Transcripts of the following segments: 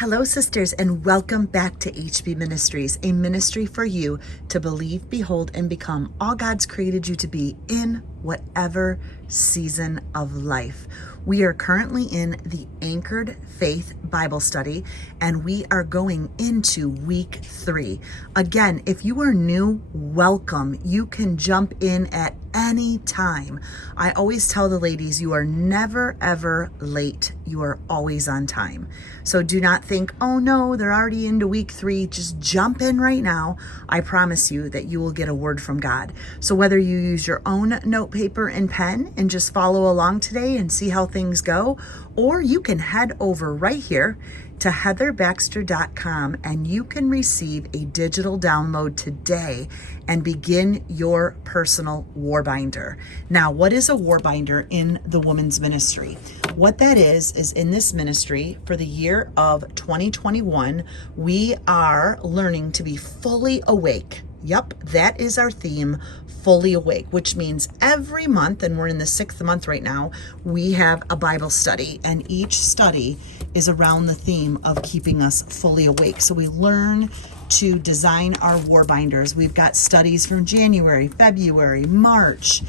Hello, sisters, and welcome back to HB Ministries, a ministry for you to believe, behold, and become all God's created you to be in whatever season of life. We are currently in the Anchored Faith Bible Study, and we are going into week 3. Again, if you are new, welcome. You can jump in at any time. I always tell the ladies, you are never, ever late. You are always on time. So do not think, oh no, they're already into week 3. Just jump in right now. I promise you that you will get a word from God. So whether you use your own note paper and pen and just follow along today and see how things go, or you can head over right here to heatherbaxter.com and you can receive a digital download today and begin your personal war binder. Now, what is a war binder in the women's ministry? What that is in this ministry for the year of 2021, we are learning to be fully awake. Yep, that is our theme, fully awake, which means every month, and we're in the 6th month right now, we have a Bible study, and each study is around the theme of keeping us fully awake. So we learn to design our war binders. We've got studies from January, February, March,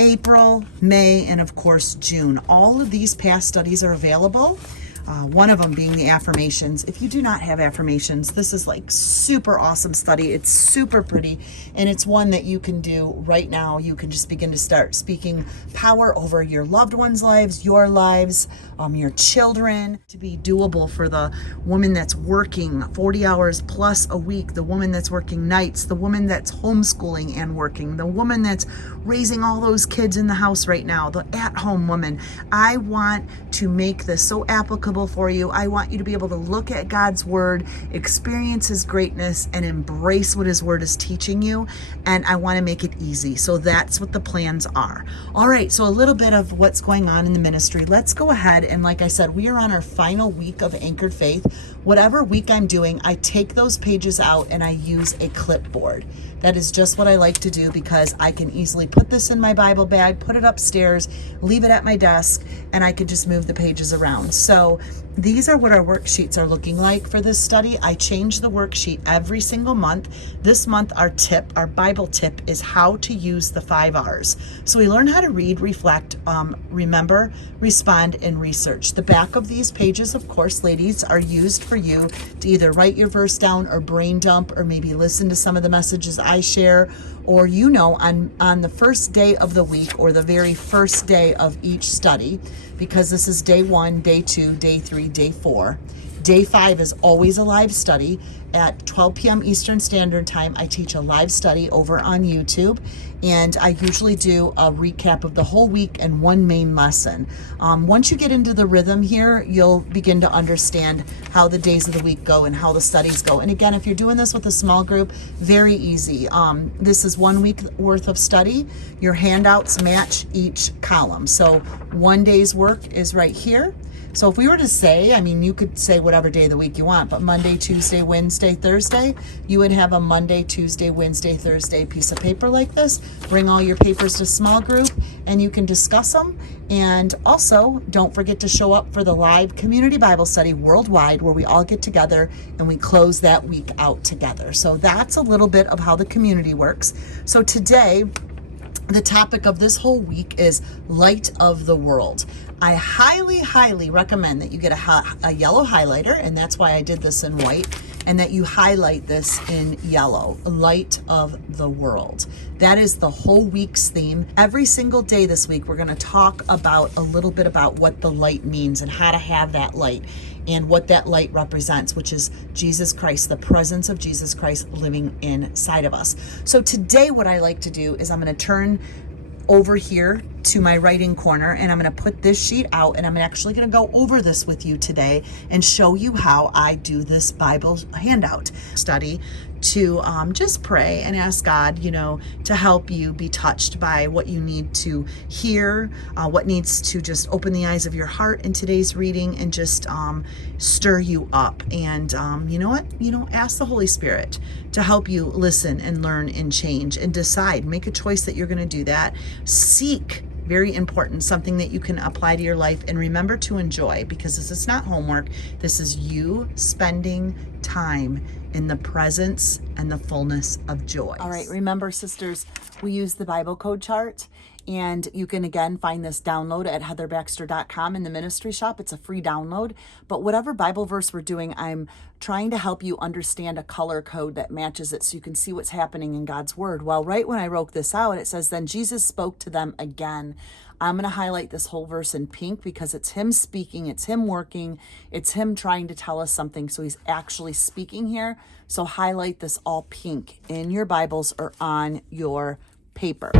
April, May, and of course, June. All of these past studies are available. One of them being the affirmations. If you do not have affirmations, this is like super awesome study. It's super pretty, and it's one that you can do right now. You can just begin to start speaking power over your loved ones' lives, your lives, your children, to be doable for the woman that's working 40 hours plus a week, the woman that's working nights, the woman that's homeschooling and working, the woman that's raising all those kids in the house right now, the at-home woman. I want to make this so applicable for you. I want you to be able to look at God's word, experience his greatness, and embrace what his word is teaching you. And I want to make it easy. So that's what the plans are. All right, so a little bit of what's going on in the ministry. Let's go ahead, and like I said, we are on our final week of Anchored Faith. Whatever week I'm doing, I take those pages out and I use a clipboard. That is just what I like to do because I can easily put this in my Bible bag, put it upstairs, leave it at my desk, and I could just move the pages around. So these are what our worksheets are looking like for this study. I change the worksheet every single month. This month, our Bible tip is how to use the 5 R's. So we learn how to read, reflect, remember, respond, and research. The back of these pages, of course, ladies, are used for you to either write your verse down or brain dump, or maybe listen to some of the messages I share, or on the first day of the week or the very first day of each study, because this is day 1, day 2, day 3, day 4. Day 5 is always a live study. At 12 p.m. Eastern Standard Time, I teach a live study over on YouTube, and I usually do a recap of the whole week and one main lesson. Once you get into the rhythm here, you'll begin to understand how the days of the week go and how the studies go. And again, if you're doing this with a small group, very easy. This is 1 week worth of study. Your handouts match each column. So one day's work is right here. So if we were to say, you could say whatever day of the week you want, but Monday, Tuesday, Wednesday, Thursday, you would have a Monday, Tuesday, Wednesday, Thursday piece of paper like this. Bring all your papers to small group and you can discuss them. And also, don't forget to show up for the live community Bible study worldwide, where we all get together and we close that week out together. So that's a little bit of how the community works. So today, the topic of this whole week is light of the world. I highly, highly recommend that you get a yellow highlighter, and that's why I did this in white, and that you highlight this in yellow, light of the world. That is the whole week's theme. Every single day this week, we're going to talk about a little bit about what the light means and how to have that light and what that light represents, which is Jesus Christ, the presence of Jesus Christ living inside of us. So today what I like to do is I'm going to turn over here to my writing corner, and I'm going to put this sheet out, and I'm actually going to go over this with you today and show you how I do this Bible handout study, to just pray and ask God, to help you be touched by what you need to hear, what needs to just open the eyes of your heart in today's reading and just stir you up. And you know what? Ask the Holy Spirit to help you listen and learn and change and decide. Make a choice that you're going to do that. Seek Very important, something that you can apply to your life. And remember to enjoy, because this is not homework. This is you spending time in the presence and the fullness of joy. All right, remember, sisters, we use the Bible code chart. And you can, again, find this download at heatherbaxter.com in the ministry shop. It's a free download. But whatever Bible verse we're doing, I'm trying to help you understand a color code that matches it so you can see what's happening in God's word. Well, right when I wrote this out, it says, then Jesus spoke to them again. I'm going to highlight this whole verse in pink because it's him speaking, it's him working, it's him trying to tell us something. So he's actually speaking here. So highlight this all pink in your Bibles or on your paper.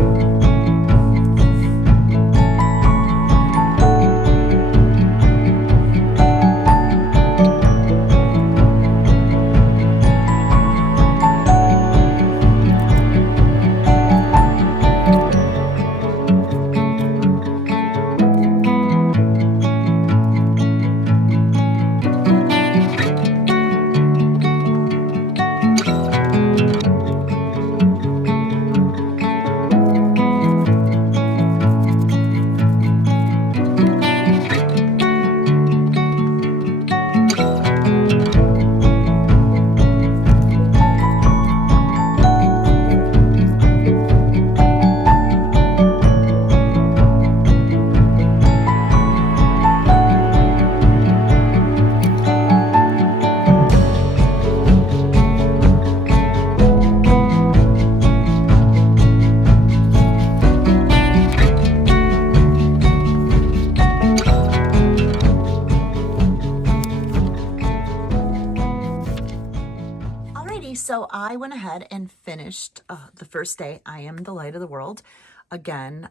So I went ahead and finished the first day, I am the light of the world. Again,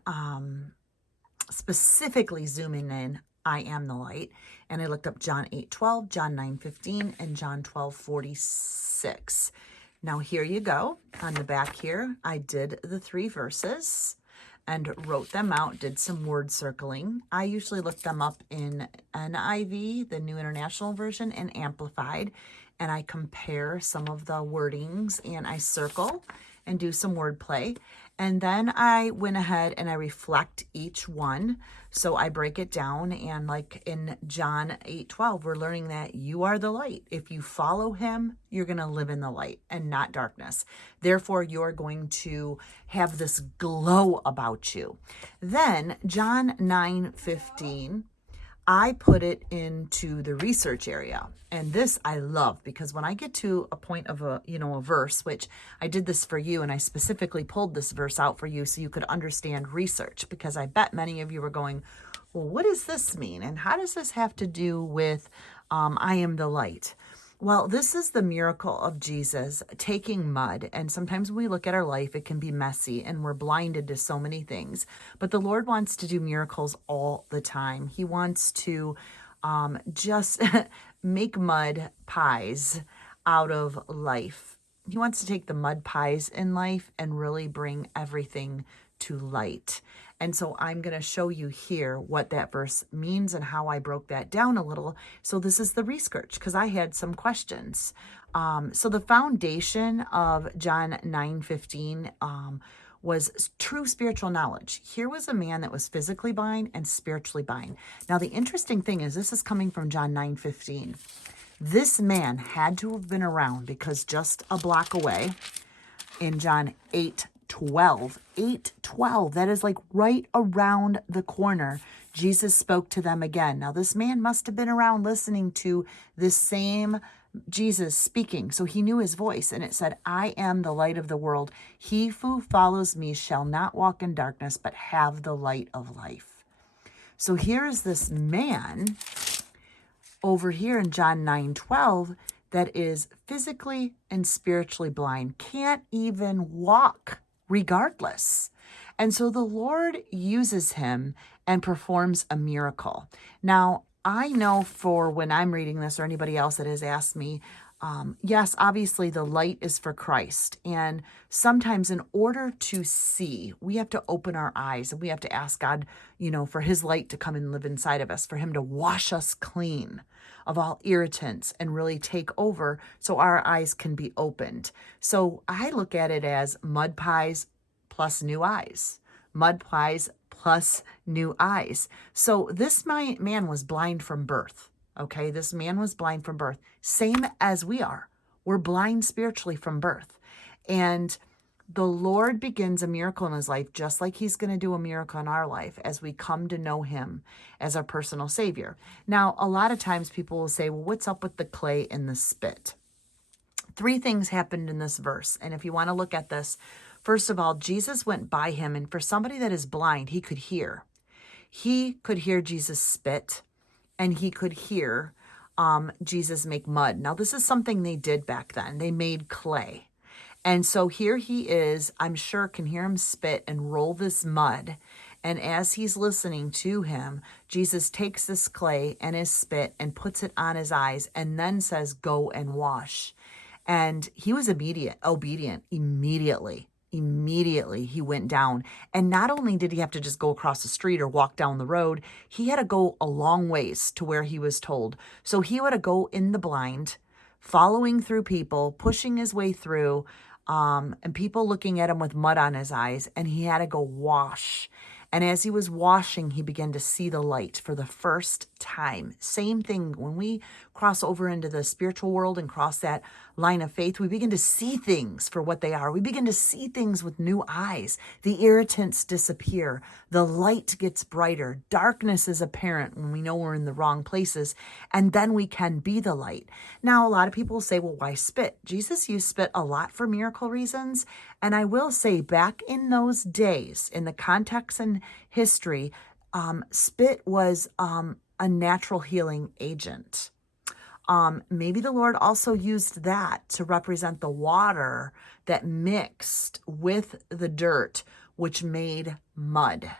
specifically zooming in, I am the light. And I looked up John 8:12, John 9:15, and John 12:46. Now here you go. On the back here, I did the 3 verses and wrote them out, did some word circling. I usually look them up in NIV, the New International Version, and Amplified. And I compare some of the wordings and I circle and do some wordplay. And then I went ahead and I reflect each one. So I break it down, and like in John 8:12, we're learning that you are the light. If you follow him, you're going to live in the light and not darkness. Therefore, you're going to have this glow about you. Then John 9:15, I put it into the research area. And this I love, because when I get to a point of a verse, which I did this for you, and I specifically pulled this verse out for you so you could understand research, because I bet many of you were going, well, what does this mean? And how does this have to do with I am the light? Well, this is the miracle of Jesus taking mud. And sometimes when we look at our life, it can be messy and we're blinded to so many things. But the Lord wants to do miracles all the time. He wants to just make mud pies out of life. He wants to take the mud pies in life and really bring everything to light. And so I'm going to show you here what that verse means and how I broke that down a little. So this is the research, because I had some questions. So the foundation of John 9:15 was true spiritual knowledge. Here was a man that was physically blind and spiritually blind. Now, the interesting thing is this is coming from John 9:15. This man had to have been around, because just a block away in John 8:12, that is like right around the corner, Jesus spoke to them again. Now, this man must have been around listening to this same Jesus speaking, so he knew his voice. And it said, I am the light of the world. He who follows me shall not walk in darkness, but have the light of life. So here's this man over here in John 9:12 that is physically and spiritually blind, can't even walk regardless. And so the Lord uses him and performs a miracle. Now, I know for when I'm reading this, or anybody else that has asked me, yes, obviously the light is for Christ. And sometimes in order to see, we have to open our eyes, and we have to ask God, for his light to come and live inside of us, for him to wash us clean of all irritants and really take over so our eyes can be opened. So I look at it as mud pies plus new eyes. Mud pies plus new eyes. So this man was blind from birth. Okay, this man was blind from birth, same as we are. We're blind spiritually from birth. And the Lord begins a miracle in his life, just like he's going to do a miracle in our life as we come to know him as our personal Savior. Now, a lot of times people will say, well, what's up with the clay and the spit? 3 things happened in this verse. And if you want to look at this, first of all, Jesus went by him. And for somebody that is blind, he could hear. He could hear Jesus spit, and he could hear Jesus make mud. Now, this is something they did back then. They made clay. And so here he is, I'm sure, can hear him spit and roll this mud. And as he's listening to him, Jesus takes this clay and his spit and puts it on his eyes and then says, go and wash. And he was obedient immediately. Immediately he went down. And not only did he have to just go across the street or walk down the road, he had to go a long ways to where he was told. So he had to go in the blind, following through people, pushing his way through, and people looking at him with mud on his eyes, and he had to go wash. And as he was washing, he began to see the light for the first time. Same thing when we cross over into the spiritual world and cross that line of faith, we begin to see things for what they are. We begin to see things with new eyes. The irritants disappear. The light gets brighter. Darkness is apparent when we know we're in the wrong places, and then we can be the light. Now, a lot of people say, well, why spit? Jesus used spit a lot for miracle reasons. And I will say, back in those days, in the context and history, spit was a natural healing agent. Maybe the Lord also used that to represent the water that mixed with the dirt, which made mud.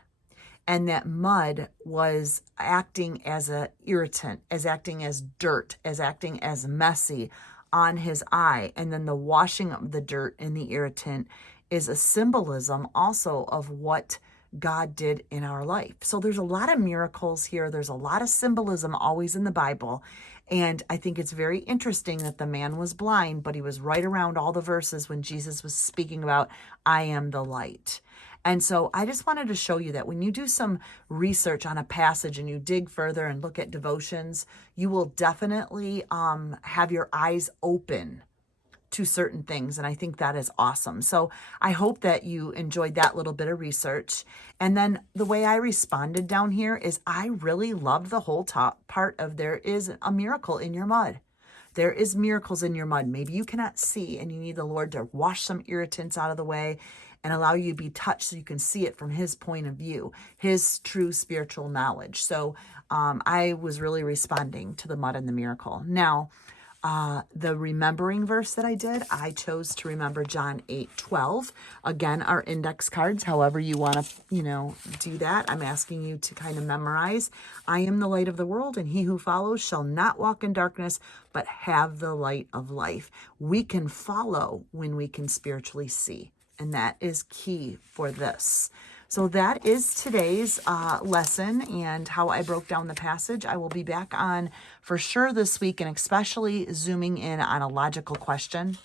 And that mud was acting as an irritant, as acting as dirt, as acting as messy on his eye. And then the washing of the dirt and the irritant is a symbolism also of what God did in our life. So there's a lot of miracles here. There's a lot of symbolism always in the Bible. And I think it's very interesting that the man was blind, but he was right around all the verses when Jesus was speaking about, I am the light. And so I just wanted to show you that when you do some research on a passage and you dig further and look at devotions, you will definitely have your eyes open to certain things. And I think that is awesome. So I hope that you enjoyed that little bit of research. And then the way I responded down here is I really love the whole top part of there is a miracle in your mud. There is miracles in your mud. Maybe you cannot see and you need the Lord to wash some irritants out of the way and allow you to be touched so you can see it from his point of view, his true spiritual knowledge. So I was really responding to the mud and the miracle. Now, the remembering verse that I chose to remember John 8:12. Again, our index cards, however you want to, do that. I'm asking you to kind of memorize. I am the light of the world, and he who follows shall not walk in darkness, but have the light of life. We can follow when we can spiritually see, and that is key for this. So that is today's lesson and how I broke down the passage. I will be back on for sure this week, and especially zooming in on a logical question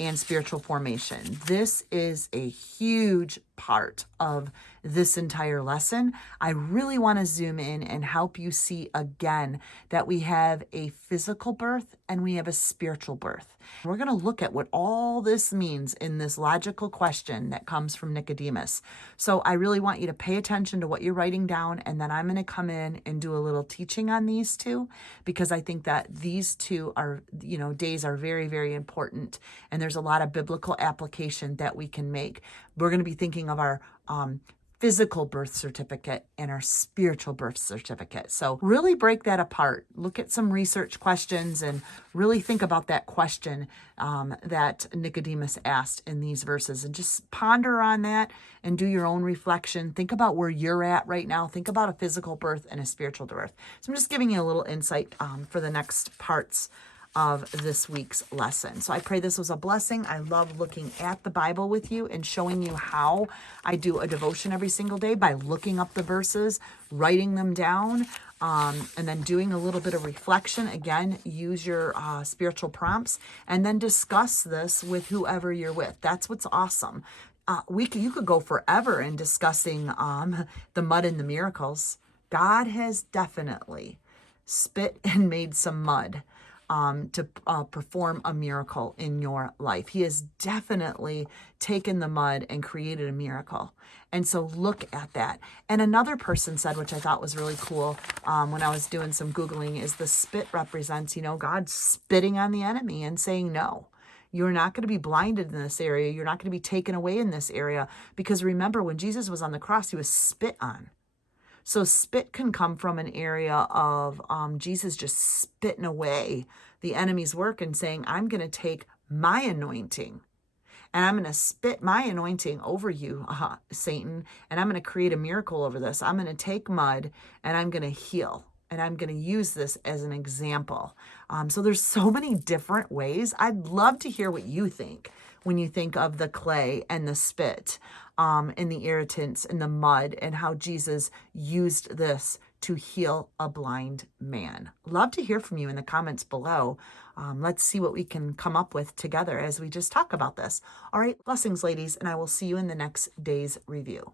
and spiritual formation. This is a huge part of this entire lesson. I really want to zoom in and help you see again that we have a physical birth and we have a spiritual birth. We're going to look at what all this means in this logical question that comes from Nicodemus. So I really want you to pay attention to what you're writing down, and then I'm going to come in and do a little teaching on these two, because I think that these two are, days are very, very important, and there's a lot of biblical application that we can make. We're going to be thinking of our physical birth certificate and our spiritual birth certificate. So really break that apart. Look at some research questions and really think about that question that Nicodemus asked in these verses, and just ponder on that and do your own reflection. Think about where you're at right now. Think about a physical birth and a spiritual birth. So I'm just giving you a little insight for the next parts of this week's lesson. So I pray this was a blessing. I love looking at the Bible with you and showing you how I do a devotion every single day by looking up the verses, writing them down, and then doing a little bit of reflection. Again, use your spiritual prompts, and then discuss this with whoever you're with. That's what's awesome. you could go forever in discussing the mud and the miracles. God has definitely spit and made some mud to perform a miracle in your life. He has definitely taken the mud and created a miracle. And so look at that. And another person said, which I thought was really cool when I was doing some Googling, is the spit represents, God spitting on the enemy and saying no. You're not going to be blinded in this area. You're not going to be taken away in this area. Because remember, when Jesus was on the cross, he was spit on. So spit can come from an area of Jesus just spitting away the enemy's work and saying, I'm going to take my anointing and I'm going to spit my anointing over you, Satan, and I'm going to create a miracle over this. I'm going to take mud and I'm going to heal. And I'm going to use this as an example. So there's so many different ways. I'd love to hear what you think when you think of the clay and the spit and the irritants and the mud and how Jesus used this to heal a blind man. Love to hear from you in the comments below. Let's see what we can come up with together as we just talk about this. All right, blessings, ladies, and I will see you in the next day's review.